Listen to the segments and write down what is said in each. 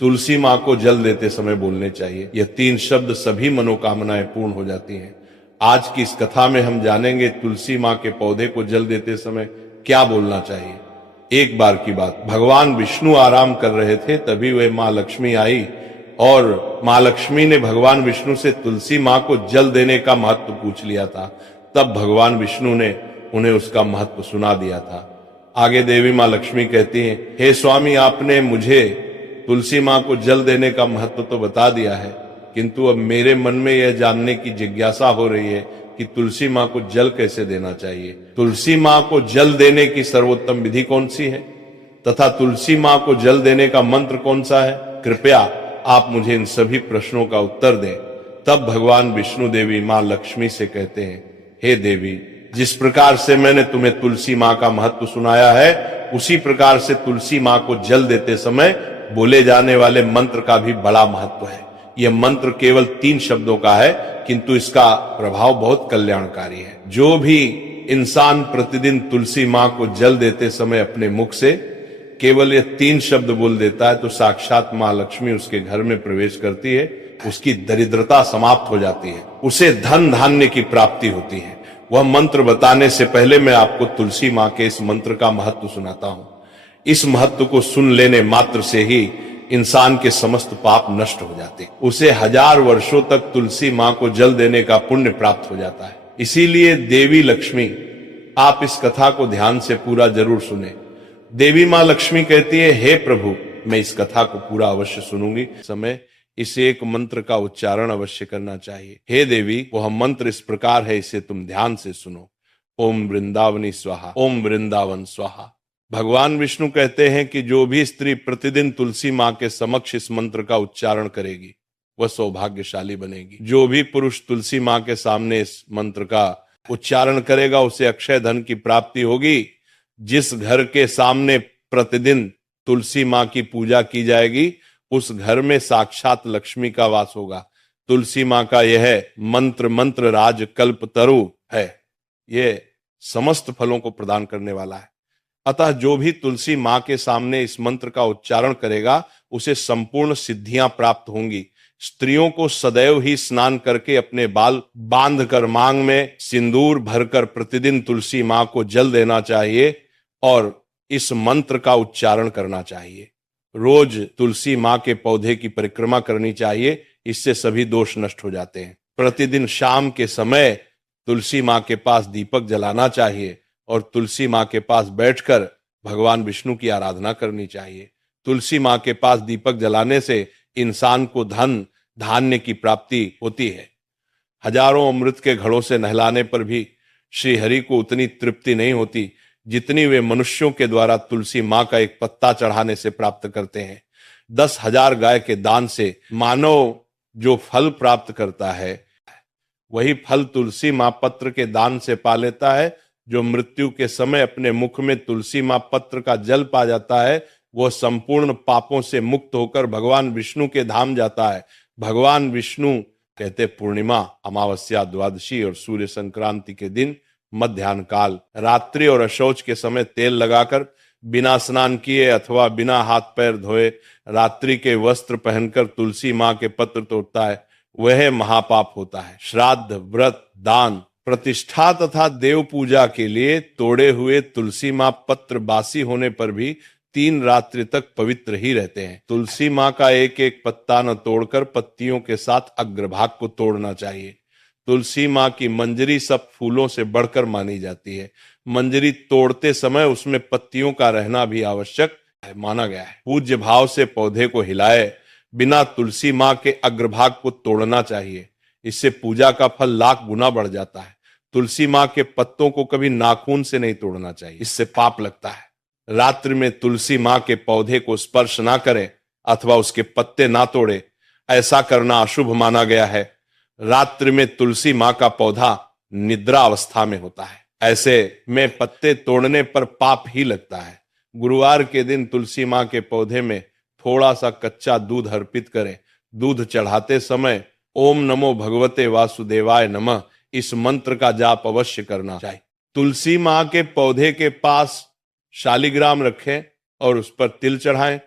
तुलसी माँ को जल देते समय बोलने चाहिए। यह 3 शब्द सभी मनोकामनाएं पूर्ण हो जाती हैं। आज की इस कथा में हम जानेंगे तुलसी माँ के पौधे को जल देते समय क्या बोलना चाहिए। एक बार की बात, भगवान विष्णु आराम कर रहे थे, तभी वह माँ लक्ष्मी आई और माँ लक्ष्मी ने भगवान विष्णु से तुलसी माँ को जल देने का महत्व पूछ लिया था। तब भगवान विष्णु ने उन्हें उसका महत्व सुना दिया था। आगे देवी माँ लक्ष्मी कहती हैं, हे स्वामी, आपने मुझे तुलसी माँ को जल देने का महत्व तो बता दिया है, किंतु अब मेरे मन में यह जानने की जिज्ञासा हो रही है कि तुलसी माँ को जल कैसे देना चाहिए। तुलसी माँ को जल देने की सर्वोत्तम विधि कौन सी है तथा तुलसी माँ को जल देने का मंत्र कौन सा है? कृपया आप मुझे इन सभी प्रश्नों का उत्तर दें। तब भगवान विष्णु देवी माँ लक्ष्मी से कहते हैं, हे देवी, जिस प्रकार से मैंने तुम्हें तुलसी माँ का महत्व सुनाया है, उसी प्रकार से तुलसी माँ को जल देते समय बोले जाने वाले मंत्र का भी बड़ा महत्व है। यह मंत्र केवल 3 शब्दों का है, किंतु इसका प्रभाव बहुत कल्याणकारी है। जो भी इंसान प्रतिदिन तुलसी माँ को जल देते समय अपने मुख से केवल ये 3 शब्द बोल देता है, तो साक्षात माँ लक्ष्मी उसके घर में प्रवेश करती है, उसकी दरिद्रता समाप्त हो जाती है, उसे धन धान्य की प्राप्ति होती है। वह मंत्र बताने से पहले मैं आपको तुलसी माँ के इस मंत्र का महत्व सुनाता हूं। इस महत्व को सुन लेने मात्र से ही इंसान के समस्त पाप नष्ट हो जाते, उसे 1000 वर्षों तक तुलसी माँ को जल देने का पुण्य प्राप्त हो जाता है। इसीलिए देवी लक्ष्मी, आप इस कथा को ध्यान से पूरा जरूर सुने। देवी माँ लक्ष्मी कहती है, हे प्रभु, मैं इस कथा को पूरा अवश्य सुनूंगी। समय इस एक मंत्र का उच्चारण अवश्य करना चाहिए। हे देवी, वह मंत्र इस प्रकार है, इसे तुम ध्यान से सुनो। ओम वृंदावनी स्वाहा, ओम वृंदावन स्वाहा। भगवान विष्णु कहते हैं कि जो भी स्त्री प्रतिदिन तुलसी माँ के समक्ष इस मंत्र का उच्चारण करेगी, वह सौभाग्यशाली बनेगी। जो भी पुरुष तुलसी माँ के सामने इस मंत्र का उच्चारण करेगा, उसे अक्षय धन की प्राप्ति होगी। जिस घर के सामने प्रतिदिन तुलसी माँ की पूजा की जाएगी, उस घर में साक्षात लक्ष्मी का वास होगा। तुलसी माँ का यह मंत्र राज कल्प तरु है, यह समस्त फलों को प्रदान करने वाला है। अतः जो भी तुलसी माँ के सामने इस मंत्र का उच्चारण करेगा, उसे संपूर्ण सिद्धियां प्राप्त होंगी। स्त्रियों को सदैव ही स्नान करके अपने बाल बांधकर मांग में सिंदूर भरकर प्रतिदिन तुलसी माँ को जल देना चाहिए और इस मंत्र का उच्चारण करना चाहिए। रोज तुलसी माँ के पौधे की परिक्रमा करनी चाहिए, इससे सभी दोष नष्ट हो जाते हैं। प्रतिदिन शाम के समय तुलसी माँ के पास दीपक जलाना चाहिए और तुलसी माँ के पास बैठकर भगवान विष्णु की आराधना करनी चाहिए। तुलसी माँ के पास दीपक जलाने से इंसान को धन धान्य की प्राप्ति होती है। हजारों अमृत के घड़ों से नहलाने पर भी श्री हरि को उतनी तृप्ति नहीं होती जितनी वे मनुष्यों के द्वारा तुलसी माँ का एक पत्ता चढ़ाने से प्राप्त करते हैं। 10,000 गाय के दान से मानव जो फल प्राप्त करता है, वही फल तुलसी माँ पत्र के दान से पा लेता है। जो मृत्यु के समय अपने मुख में तुलसी माँ पत्र का जल पा जाता है, वह संपूर्ण पापों से मुक्त होकर भगवान विष्णु के धाम जाता है। भगवान विष्णु कहते पूर्णिमा, अमावस्या, द्वादशी और सूर्य संक्रांति के दिन मध्याह्न काल, रात्रि और अशौच के समय तेल लगाकर बिना स्नान किए अथवा बिना हाथ पैर धोए रात्रि के वस्त्र पहनकर तुलसी माँ के पत्र तोड़ता है, वह महापाप होता है। श्राद्ध, व्रत, दान, प्रतिष्ठा तथा देव पूजा के लिए तोड़े हुए तुलसी माँ पत्र बासी होने पर भी 3 रात्रि तक पवित्र ही रहते हैं। तुलसी माँ का एक एक पत्ता न तोड़कर पत्तियों के साथ अग्रभाग को तोड़ना चाहिए। तुलसी माँ की मंजरी सब फूलों से बढ़कर मानी जाती है। मंजरी तोड़ते समय उसमें पत्तियों का रहना भी आवश्यक माना गया है। पूज्य भाव से पौधे को हिलाए बिना तुलसी माँ के अग्रभाग को तोड़ना चाहिए, इससे पूजा का फल लाख गुना बढ़ जाता है। तुलसी माँ के पत्तों को कभी नाखून से नहीं तोड़ना चाहिए, इससे पाप लगता है। रात्रि में तुलसी माँ के पौधे को स्पर्श ना करें अथवा उसके पत्ते ना तोड़े, ऐसा करना अशुभ माना गया है। रात्रि में तुलसी माँ का पौधा निद्रा अवस्था में होता है, ऐसे में पत्ते तोड़ने पर पाप ही लगता है। गुरुवार के दिन तुलसी माँ के पौधे में थोड़ा सा कच्चा दूध अर्पित करें। दूध चढ़ाते समय ओम नमो भगवते वासुदेवाय नमः इस मंत्र का जाप अवश्य करना चाहिए। तुलसी माँ के पौधे के पास शालिग्राम रखें और उस पर तिल चढ़ाएं।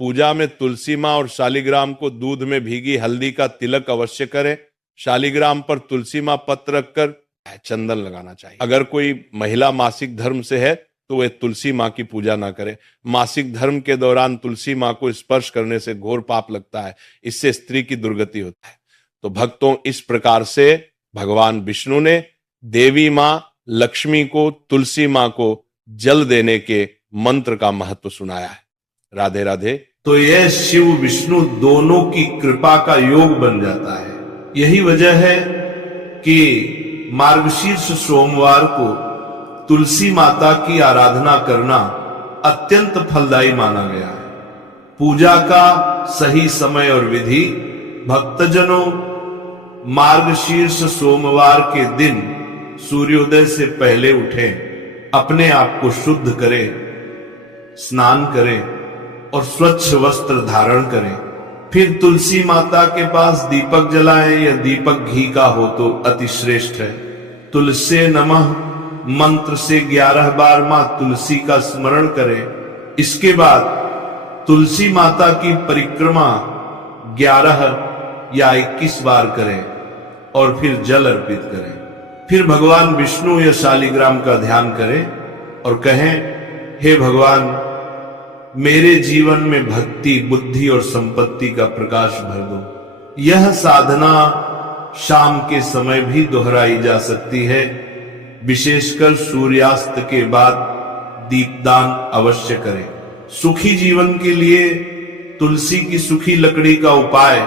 पूजा में तुलसी माँ और शालिग्राम को दूध में भीगी हल्दी का तिलक अवश्य करें। शालिग्राम पर तुलसी माँ पत्र रखकर चंदन लगाना चाहिए। अगर कोई महिला मासिक धर्म से है तो वे तुलसी माँ की पूजा ना करे। मासिक धर्म के दौरान तुलसी माँ को स्पर्श करने से घोर पाप लगता है, इससे स्त्री की दुर्गति होता है। तो भक्तों, इस प्रकार से भगवान विष्णु ने देवी माँ लक्ष्मी को, तुलसी माँ को जल देने के मंत्र का महत्व सुनाया है। राधे राधे। तो यह शिव विष्णु दोनों की कृपा का योग बन जाता है। यही वजह है कि मार्गशीर्ष सोमवार को तुलसी माता की आराधना करना अत्यंत फलदायी माना गया है। पूजा का सही समय और विधि, भक्तजनों मार्गशीर्ष सोमवार के दिन सूर्योदय से पहले उठें, अपने आप को शुद्ध करें, स्नान करें और स्वच्छ वस्त्र धारण करें। फिर तुलसी माता के पास दीपक जलाएं, या दीपक घी का हो तो अति श्रेष्ठ है। तुलसी नमः मंत्र से 11 बार मां तुलसी का स्मरण करें। इसके बाद तुलसी माता की परिक्रमा 11 या 21 बार करें और फिर जल अर्पित करें। फिर भगवान विष्णु या शालिग्राम का ध्यान करें और कहें, हे भगवान, मेरे जीवन में भक्ति, बुद्धि और संपत्ति का प्रकाश भर दो। यह साधना शाम के समय भी दोहराई जा सकती है। विशेषकर सूर्यास्त के बाद दीपदान अवश्य करें। सुखी जीवन के लिए तुलसी की सूखी लकड़ी का उपाय।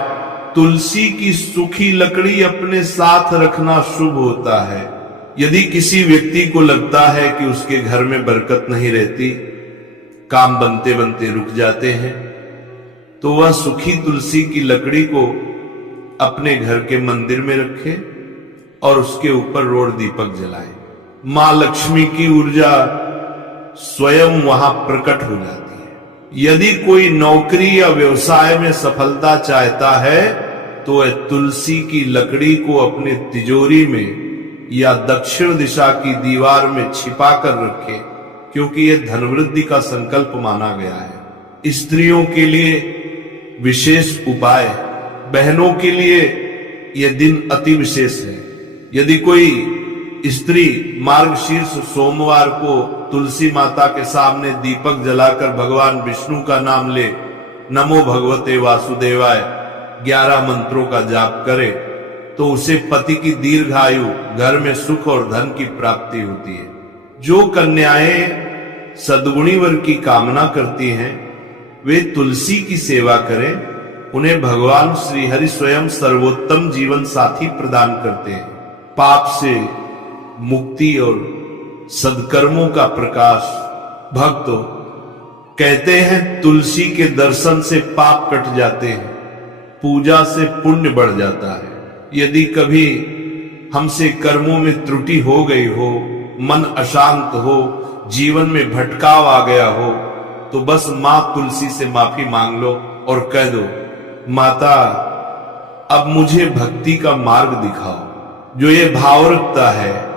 तुलसी की सूखी लकड़ी अपने साथ रखना शुभ होता है। यदि किसी व्यक्ति को लगता है कि उसके घर में बरकत नहीं रहती, काम बनते बनते रुक जाते हैं, तो वह सूखी तुलसी की लकड़ी को अपने घर के मंदिर में रखे और उसके ऊपर रोड़ दीपक जलाए। मां लक्ष्मी की ऊर्जा स्वयं वहां प्रकट हो जाती है। यदि कोई नौकरी या व्यवसाय में सफलता चाहता है तो वह तुलसी की लकड़ी को अपने तिजोरी में या दक्षिण दिशा की दीवार में छिपा कर रखे, क्योंकि यह धनवृद्धि का संकल्प माना गया है। स्त्रियों के लिए विशेष उपाय, बहनों के लिए यह दिन अति विशेष है। यदि कोई स्त्री मार्गशीर्ष सोमवार को तुलसी माता के सामने दीपक जलाकर भगवान विष्णु का नाम ले, नमो भगवते वासुदेवाय 11 मंत्रों का जाप करे, तो उसे पति की दीर्घायु, घर में सुख और धन की प्राप्ति होती है। जो कन्याएं सद्गुणी वर की कामना करती हैं, वे तुलसी की सेवा करें। उन्हें भगवान श्री हरि स्वयं सर्वोत्तम जीवन साथी प्रदान करते हैं। पाप से मुक्ति और सदकर्मों का प्रकाश। भक्तों, कहते हैं तुलसी के दर्शन से पाप कट जाते हैं, पूजा से पुण्य बढ़ जाता है। यदि कभी हमसे कर्मों में त्रुटि हो गई हो, मन अशांत हो, जीवन में भटकाव आ गया हो, तो बस मां तुलसी से माफी मांग लो और कह दो, माता अब मुझे भक्ति का मार्ग दिखाओ। जो ये भाव रखता है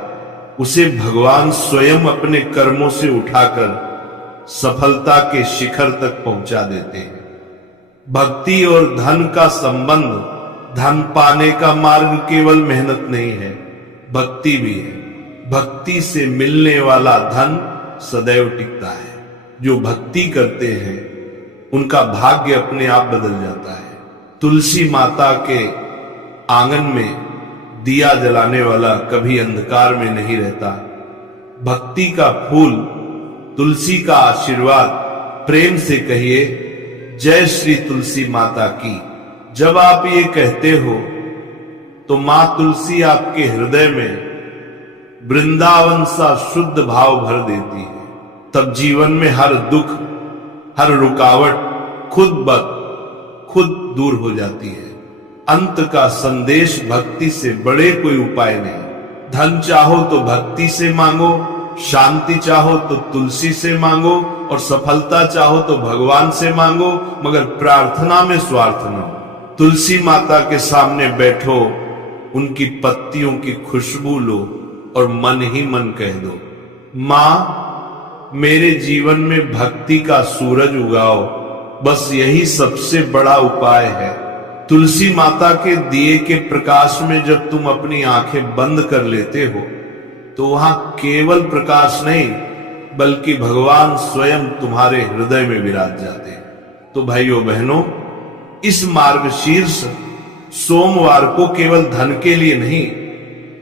उसे भगवान स्वयं अपने कर्मों से उठाकर सफलता के शिखर तक पहुंचा देते हैं। भक्ति और धन का संबंध, धन पाने का मार्ग केवल मेहनत नहीं है, भक्ति भी है। भक्ति से मिलने वाला धन सदैव टिकता है। जो भक्ति करते हैं उनका भाग्य अपने आप बदल जाता है। तुलसी माता के आंगन में दिया जलाने वाला कभी अंधकार में नहीं रहता। भक्ति का फूल, तुलसी का आशीर्वाद, प्रेम से कहिए, जय श्री तुलसी माता की। जब आप ये कहते हो तो मां तुलसी आपके हृदय में वृंदावन सा शुद्ध भाव भर देती है। तब जीवन में हर दुख, हर रुकावट खुद दूर हो जाती है। अंत का संदेश भक्ति से बड़े कोई उपाय नहीं। धन चाहो तो भक्ति से मांगो, शांति चाहो तो तुलसी से मांगो, और सफलता चाहो तो भगवान से मांगो, मगर प्रार्थना में स्वार्थ न हो। तुलसी माता के सामने बैठो, उनकी पत्तियों की खुशबू लो और मन ही मन कह दो, मां मेरे जीवन में भक्ति का सूरज उगाओ, बस यही सबसे बड़ा उपाय है। तुलसी माता के दिए के प्रकाश में जब तुम अपनी आंखें बंद कर लेते हो तो वहां केवल प्रकाश नहीं बल्कि भगवान स्वयं तुम्हारे हृदय में विराज जाते हैं। तो भाइयों बहनों, इस मार्गशीर्ष सोमवार को केवल धन के लिए नहीं,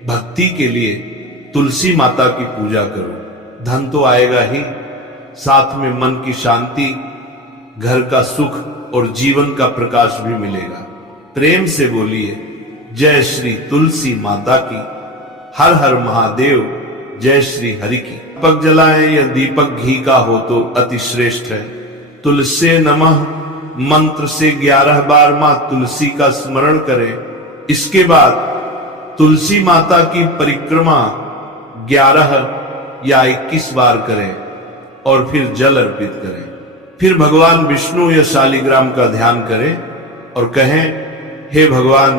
भक्ति के लिए तुलसी माता की पूजा करो। धन तो आएगा ही, साथ में मन की शांति, घर का सुख और जीवन का प्रकाश भी मिलेगा। प्रेम से बोलिए जय श्री तुलसी माता की। हर हर महादेव। जय श्री हरि की। दीपक जलाएं या दीपक घी का हो तो अति श्रेष्ठ है। तुलसे नमः मंत्र से 11 बार मां तुलसी का स्मरण करें। इसके बाद तुलसी माता की परिक्रमा 11 या 21 बार करें और फिर जल अर्पित करें। फिर भगवान विष्णु या शालिग्राम का ध्यान करें और कहें, हे भगवान,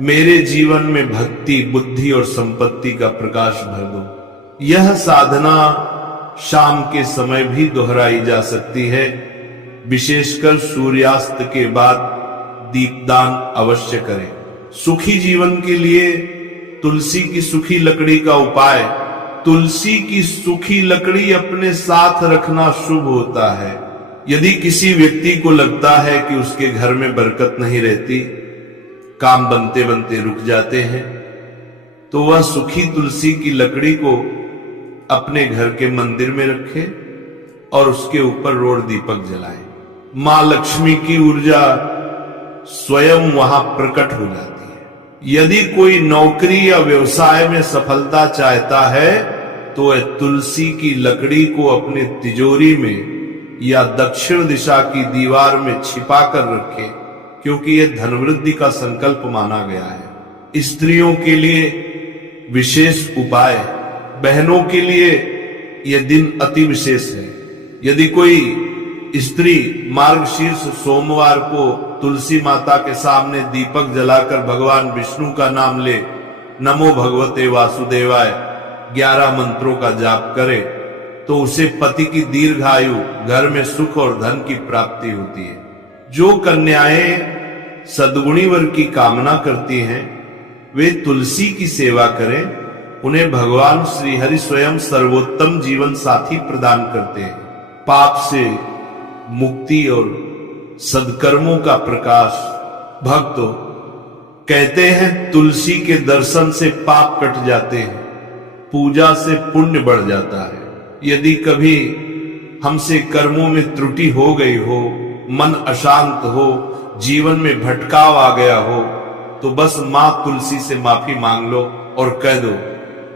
मेरे जीवन में भक्ति, बुद्धि और संपत्ति का प्रकाश भर दो। यह साधना शाम के समय भी दोहराई जा सकती है। विशेषकर सूर्यास्त के बाद दीपदान अवश्य करें। सुखी जीवन के लिए तुलसी की सूखी लकड़ी का उपाय। तुलसी की सूखी लकड़ी अपने साथ रखना शुभ होता है। यदि किसी व्यक्ति को लगता है कि उसके घर में बरकत नहीं रहती, काम बनते बनते रुक जाते हैं, तो वह सूखी तुलसी की लकड़ी को अपने घर के मंदिर में रखे और उसके ऊपर रोड दीपक जलाए। मां लक्ष्मी की ऊर्जा स्वयं वहां प्रकट हो जाती है। यदि कोई नौकरी या व्यवसाय में सफलता चाहता है तो वह तुलसी की लकड़ी को अपने तिजोरी में या दक्षिण दिशा की दीवार में छिपा कर रखे, क्योंकि यह धनवृद्धि का संकल्प माना गया है। स्त्रियों के लिए विशेष उपाय, बहनों के लिए यह दिन अति विशेष है। यदि कोई स्त्री मार्गशीर्ष सोमवार को तुलसी माता के सामने दीपक जलाकर भगवान विष्णु का नाम ले, नमो भगवते वासुदेवाय 11 मंत्रों का जाप करे तो उसे पति की दीर्घायु, घर में सुख और धन की प्राप्ति होती है। जो कन्याएं सद्गुणी वर की कामना करती हैं वे तुलसी की सेवा करें। उन्हें भगवान श्री हरि स्वयं सर्वोत्तम जीवन साथी प्रदान करते हैं। पाप से मुक्ति और सदकर्मों का प्रकाश। भक्तों, कहते हैं तुलसी के दर्शन से पाप कट जाते हैं, पूजा से पुण्य बढ़ जाता है। यदि कभी हमसे कर्मों में त्रुटि हो गई हो, मन अशांत हो, जीवन में भटकाव आ गया हो, तो बस मां तुलसी से माफी मांग लो और कह दो,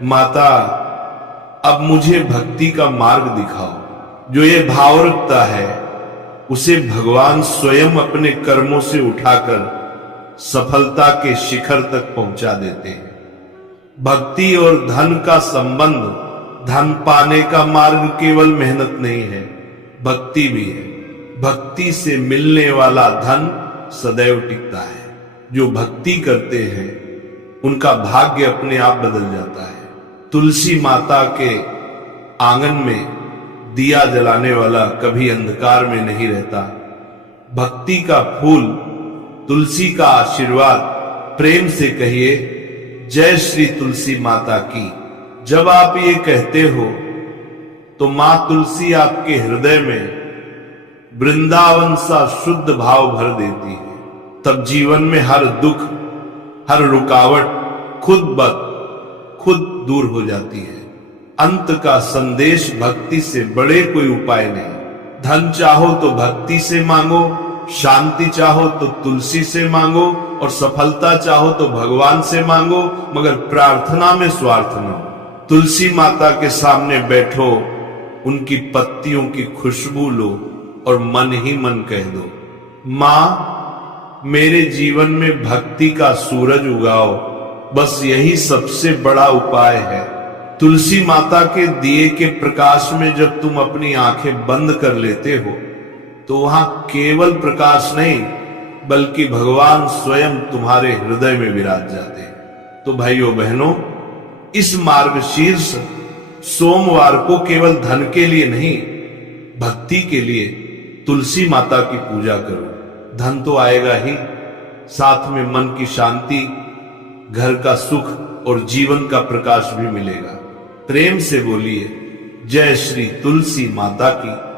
माता अब मुझे भक्ति का मार्ग दिखाओ। जो ये भाव रखता है उसे भगवान स्वयं अपने कर्मों से उठाकर सफलता के शिखर तक पहुंचा देते हैं। भक्ति और धन का संबंध, धन पाने का मार्ग केवल मेहनत नहीं है, भक्ति भी है। भक्ति से मिलने वाला धन सदैव टिकता है। जो भक्ति करते हैं उनका भाग्य अपने आप बदल जाता है। तुलसी माता के आंगन में दिया जलाने वाला कभी अंधकार में नहीं रहता। भक्ति का फूल, तुलसी का आशीर्वाद। प्रेम से कहिए जय श्री तुलसी माता की। जब आप ये कहते हो तो मां तुलसी आपके हृदय में वृंदावन सा शुद्ध भाव भर देती है। तब जीवन में हर दुख, हर रुकावट खुद दूर हो जाती है। अंत का संदेश भक्ति से बड़े कोई उपाय नहीं। धन चाहो तो भक्ति से मांगो, शांति चाहो तो तुलसी से मांगो और सफलता चाहो तो भगवान से मांगो, मगर प्रार्थना में स्वार्थ न हो। तुलसी माता के सामने बैठो, उनकी पत्तियों की खुशबू लो और मन ही मन कह दो, मां मेरे जीवन में भक्ति का सूरज उगाओ। बस यही सबसे बड़ा उपाय है। तुलसी माता के दिए के प्रकाश में जब तुम अपनी आंखें बंद कर लेते हो तो वहां केवल प्रकाश नहीं बल्कि भगवान स्वयं तुम्हारे हृदय में विराज जाते हैं। तो भाइयों बहनों, इस मार्गशीर्ष सोमवार को केवल धन के लिए नहीं, भक्ति के लिए तुलसी माता की पूजा करो। धन तो आएगा ही, साथ में मन की शांति, घर का सुख और जीवन का प्रकाश भी मिलेगा। प्रेम से बोलिए जय श्री तुलसी माता की।